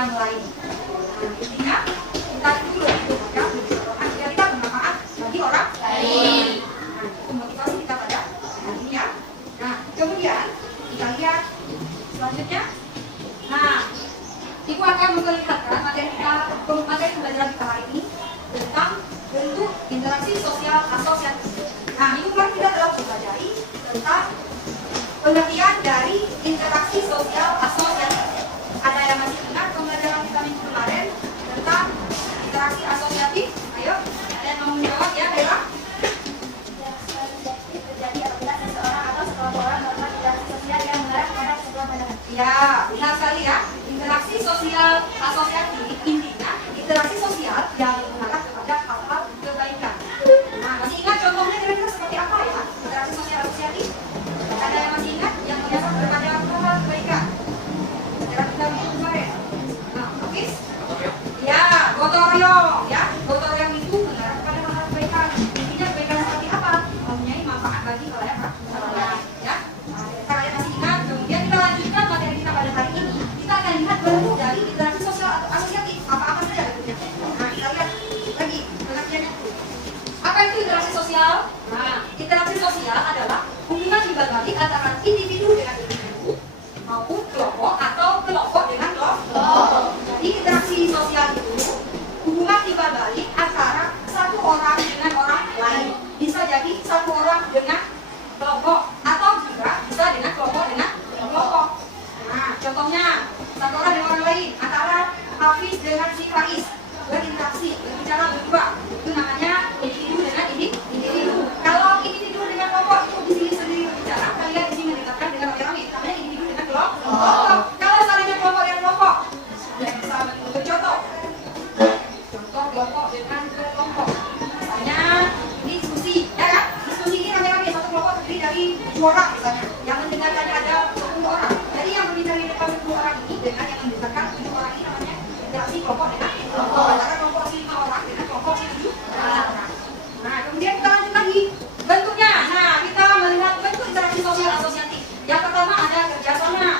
yang lain. Nah, intinya kita itu lebih bekerja, lebih bermanfaat, biar kita bermanfaat bagi orang lain. Nah, itu motivasi kita pada hari ini ya. Nah, kemudian kita lihat selanjutnya. Nah, Ibu akan memperlihatkan materi pembelajaran kita hari ini tentang bentuk interaksi sosial asosiatif. Nah, Ibu kan tidak telah mempelajari tentang pengertian dari interaksi sosial asosiatif. Ada yang masih ingat pembelajaran kita minggu kemarin tentang interaksi asosiatif? Ayo, ada yang mau menjawab ya, Dela? Terjadi apabila seseorang atau sekelompok orang melakukan interaksi sosial yang mengarah kepada sebuah pandangan. Ya, benar sekali ya. Interaksi sosial asosiatif intinya interaksi sosial yang mengarah kepada hal-hal kebaikan. Nah, masih ingat contohnya kira-kira seperti apa ya? Interaksi sosial asosiatif? Ada yang masih ingat yang mengarah kepada hal-hal kebaikan? Cara kita kemarin. Nah, Hafiz? Ya, gotong royong ya. Gotong royong itu mengarah kepada hal-hal kebaikan. Intinya kebaikan seperti apa? Mempunyai manfaat bagi orang lain ya. Nah, kalian masih ingat? Kemudian kita lanjutkan materi kita pada hari ini. Kita akan lihat bentuk dari interaksi sosial atau asosiatif. Apa-apa saja bentuknya. Nah, kita lihat lagi pengertiannya. Apa itu interaksi sosial? Nah, interaksi sosial adalah hubungan timbal-balik antara individu dengan individu maupun kelompok atau kelompok dengan kelompok. Jadi interaksi sosial itu hubungan timbal-balik antara satu orang dengan orang lain. Bisa jadi satu orang dengan kelompok atau juga bisa dengan kelompok dengan kelompok. Nah, contohnya satu orang dengan orang lain antara Hafiz dengan si Faiz berinteraksi, berbicara berdua. Itu namanya individu dengan individu. Kalau individu dengan kelompok itu di sini sendiri berbicara, kalian di sini mendekatkan dengan rame-rame. Namanya individu dengan kelompok. Kalau misalnya kelompok dengan kelompok, ya bisa bentuk contoh. Contoh kelompok dengan kelompok. Misalnya ini diskusi, ya kan? Diskusi ini rame-rame, satu kelompok terdiri dari 2 orang misalnya. Yang mendengarkannya ada 10 orang. Jadi yang berbicara di depan 10 orang ini dengan yang mendengarkan 7 orang ini namanya interaksi kelompok dengan kelompok. Antara kelompok 5 orang dengan kelompok 7 orang. Nah, kemudian kita lanjut lagi bentuknya. Nah, kita melihat bentuk interaksi sosial asosiatif. Yang pertama ada kerjasama.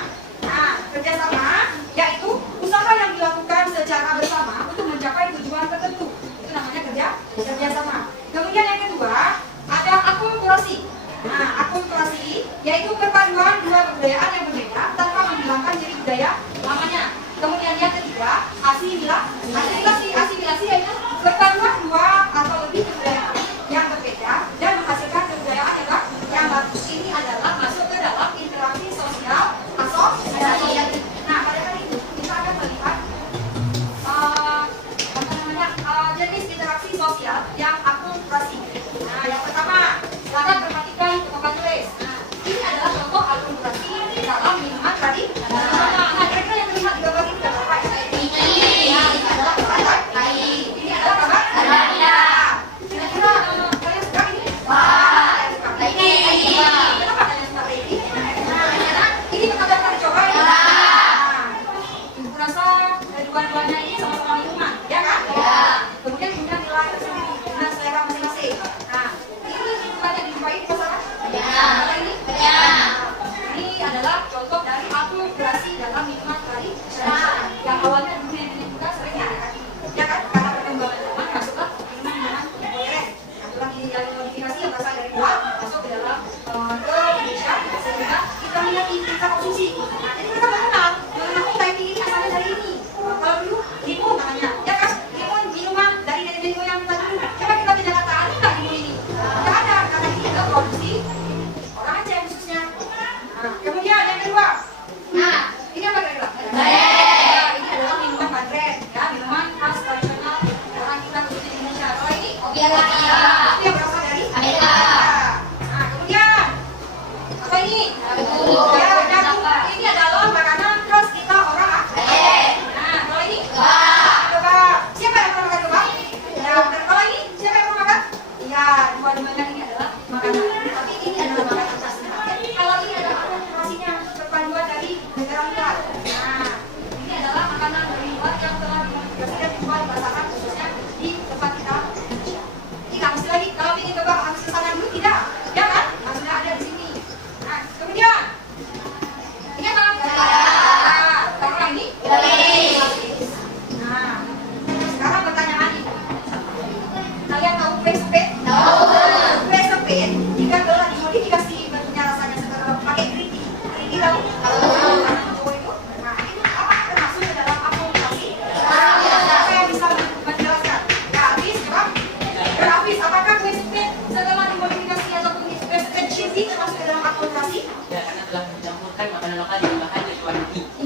Nah, kerjasama yaitu usaha yang dilakukan secara bersama untuk mencapai tujuan tertentu. Itu namanya kerjasama. Kemudian yang kedua ada akulturasi. Nah, akulturasi yaitu perpaduan dua kebudayaan yang berbeda tanpa menghilangkan ciri budaya lamanya. Kemudian yang ketiga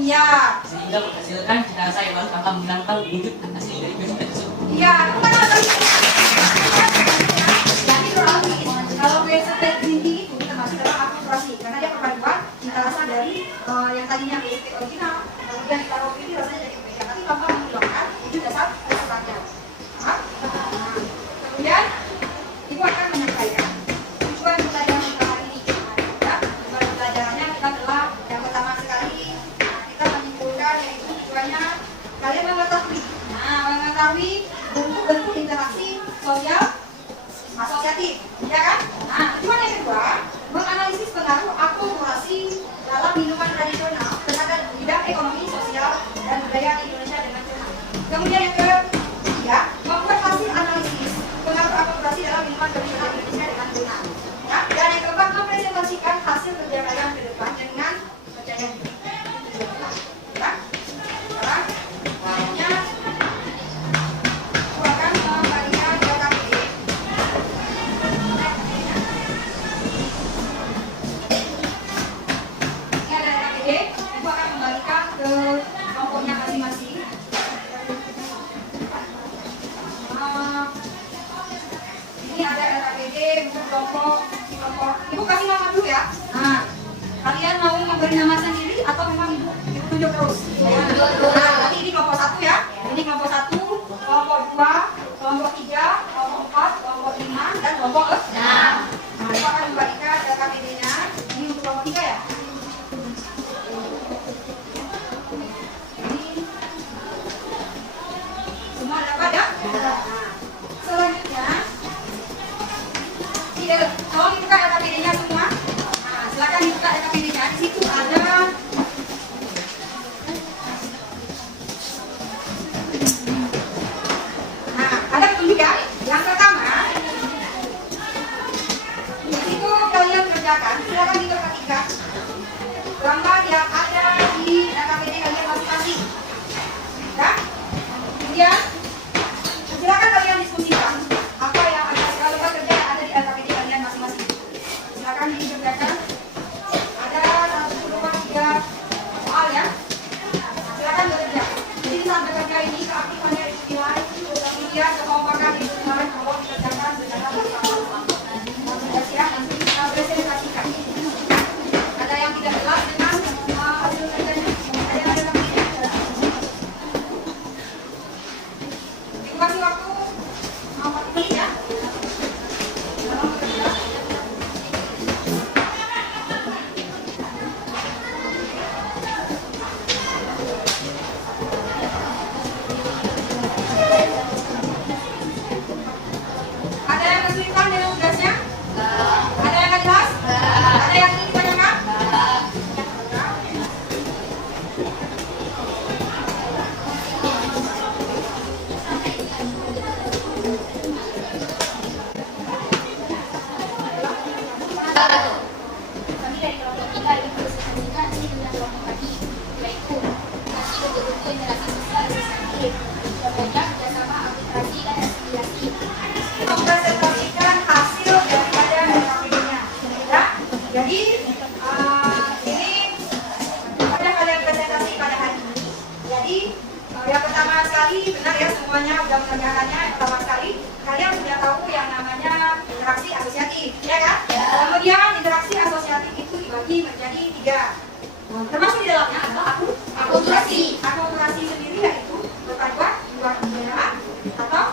Iya. Sehingga menghasilkan cita rasa yang baru tanpa menghilangkan wujud asli dari prinsip tersebut. Iya, kamu kan ada tadi. Jadi berarti kalau prinsip tinggi itu termasuk dalam akulturasi karena dia perpaduan cita rasa dari yang tadinya prinsip original, kemudian ditaruh ini rasanya jadi berbeda, tapi tanpa menghilangkan wujud dasar dasarnya. Kemudian ibu akan menyampaikan tujuan pelajaran kita hari ini. Tujuan pelajarannya kita adalah yang pertama sekali kita menyimpulkan yaitu tujuannya kalian mengetahui. Mengetahui bentuk-bentuk interaksi sosial asosiatif, ya kan? Nah, tujuan yang kedua menganalisis pengaruh akulturasi dalam minuman tradisional terhadap bidang ekonomi, sosial, dan budaya di Indonesia dengan cermat. Kemudian yang ketiga membuat hasil analisis pengaruh akulturasi dalam minuman tradisional Indonesia dengan benar. Ya, dan yang keempat mempresentasikan hasil kerja kalian ke depan dengan percaya diri. Ya, sekarang selanjutnya aku akan membagikan data PD. Ini ada data PD. Aku akan membagikan ke kelompoknya masing-masing. Ini ada RAPD untuk kelompok. Ibu kasih nama dulu ya. Nah, kalian mau memberi nama sendiri atau memang ibu tunjuk terus? Nah, nanti ini kelompok 1 ya. Ini kelompok 1, kelompok 2, kelompok 3, kelompok 4, kelompok 5, dan kelompok 6. Nah, ibu akan membagikan RAPD-nya. Ini untuk kelompok 3 ya. Ini semua dapat ya? Nah, selanjutnya tolong dibuka RKPD-nya semua. Nah, silakan dibuka RKPD-nya. Di situ ada petunjuk ya. Yang pertama, di situ kalian kerjakan. Silakan diperhatikan gambar yang ada di RKPD kalian masing-masing. Ya. Kemudian silakan kalian diskusikan apa yang ada kalau kerja yang ada di RKPD kalian masing-masing. Silakan dikerjakan. Ada 1, 2, 3 soal ya. Silakan bekerja. Jadi saat bekerja ini keaktifannya dinilai, kemudian kekompakan dinilai kalau dikerjakan secara bersama-sama. Sudah siap nanti kita presentasikan. Ada yang tidak jelas dengan hasil kerjanya? Ada yang ada kasih waktu 4 menit ya. Dalam bekerja. Ada yang kesulitan dengan tugasnya? Ada yang jelas? Ada yang ingin ditanyakan? Kami dari kelompok 3 ingin presentasikan ini dengan kelompok tadi, yaitu hasil bentuk interaksi sosial asosiatif, berbanyak bersama akulturasi dan asimilasi. Mempresentasikan hasil daripada RKPD-nya. Ya. Jadi ini ada kalian presentasi pada hari ini. Jadi yang pertama sekali benar ya semuanya sudah mengerjakannya. Yang pertama sekali kalian sudah tahu yang namanya interaksi asosiatif, ya kan? Kemudian interaksi asosiatif itu dibagi menjadi 3. Termasuk di dalamnya adalah akulturasi. Akulturasi sendiri yaitu berpaduan dua budaya atau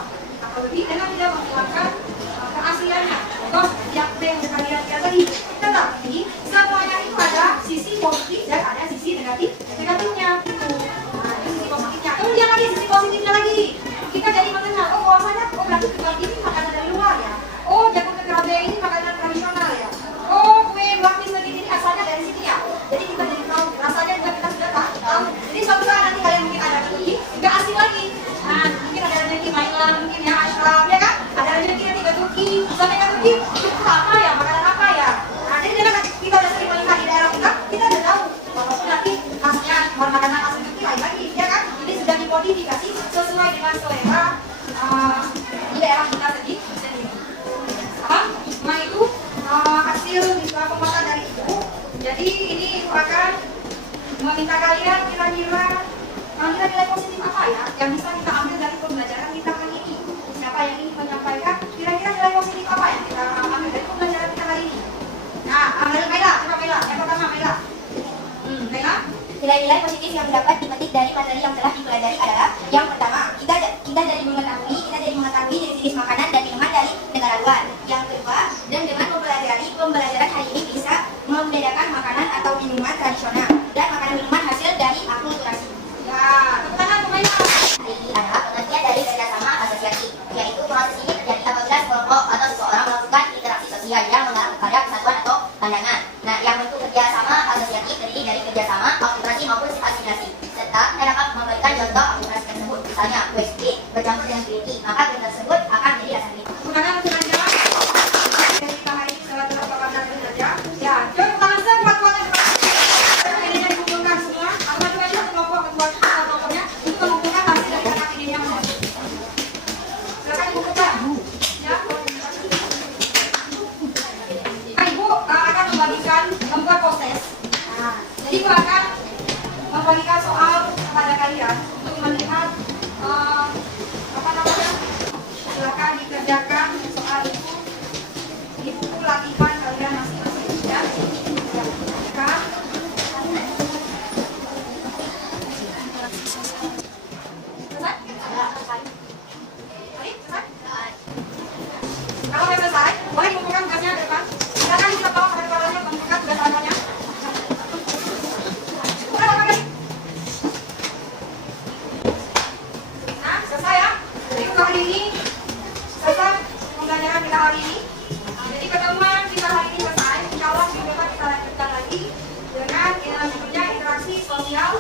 lebih dengan tidak menghilangkan keasliannya. Terus yang kalian lihat tadi, tetapi semuanya itu ada sisi positif dan ada sisi negatifnya. Nah, ini sisi positifnya. Kemudian lagi sisi positifnya lagi. Kita jadi mengenal, oh bahwasanya, oh berarti kebab ini makanan dari luar ya. Oh jagung kerabe ini makanan tradisional ya. Oh kue lapis begini ini asalnya dari sini ya. Jadi kita jadi tahu rasanya juga kita sudah tahu. Jadi suatu saat nanti kalian mungkin ada rezeki nggak asing lagi. Nah mungkin ada rezeki Thailand, mungkin ya Ashraf ya kan. Ada rezeki nanti ke Turki, sampai ke Turki itu apa ya makanan apa ya. Nah jadi dengan kita sudah sering melihat di daerah kita sudah tahu. Walaupun nanti khasnya makanan asli Turki lain lagi ya kan. Ini sudah dimodifikasi sesuai dengan selera di daerah kita sendiri. Nah itu hasil pembuatan dari ibu. Jadi ini ibu akan Meminta kalian kira-kira nilai positif apa ya yang bisa kita ambil dari pembelajaran kita hari ini. Siapa yang ingin menyampaikan kira-kira nilai positif apa yang kita ambil dari pembelajaran kita hari ini? Nah, Mela, coba Mela. Yang pertama Mela. Mela. Nilai-nilai positif yang dapat dipetik dari materi yang telah dipelajari adalah yang pertama, kita jadi mengetahui jenis-jenis makanan dan minuman dari negara luar. Yang kedua, dan dengan mempelajari pembelajaran hari ini bisa membedakan makanan atau minuman tradisional dan makanan minuman hasil dari akulturasi. Ya, tepuk tangan untuk Mela. Hari ini adalah pengertian dari kerjasama asosiasi, yaitu proses ini terjadi apabila sekelompok atau seseorang melakukan interaksi sosial yang mengarah kepada kesatuan atau pandangan. Nah, yang bentuk kerjasama asosiatif terdiri dari kerjasama, akulturasi maupun asimilasi, serta dapat memberikan contoh akulturasi tersebut, misalnya USG bercampur dengan Briti, maka benda tersebut akan menjadi rasa Briti. Tepuk tangan untuk Najwa. Kita hari ini telah berpapasan saja. Ya, coba tepuk tangan sekuat-kuatnya. Ini yang dikumpulkan semua. Aku maju-maju kelompoknya itu mengumpulkan hasil dari kata ini yang ada. Silakan dikumpulkan. Ya. Nah, Ibu akan membuat proses. Nah, jadi Ibu akan membagikan soal kepada kalian untuk melihat apa namanya. Silakan dikerjakan soal itu di buku latihan kalian masing-masing ya. Kan? Selesai? Tadi selesai? Kalau sudah selesai, boleh mengumpulkan tugasnya ke depan. Silakan kita bawa ke depan mengumpulkan tugas anunya. Udah apa lagi? Nah, selesai ya. Jadi untuk hari ini selesai pembelajaran kita hari ini. Nah, jadi pertemuan kita hari ini selesai. Insya Allah minggu depan kita lanjutkan lagi dengan berikutnya interaksi sosial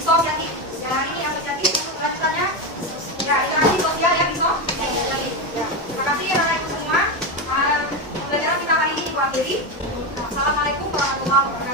sosiatif. Ya, hari ini asosiatif untuk lanjutannya. Ya, interaksi sosial yang sosiatif. Ya, terima kasih anak ibu semua. Pembelajaran kita hari ini diakhiri. Assalamualaikum warahmatullahi wabarakatuh.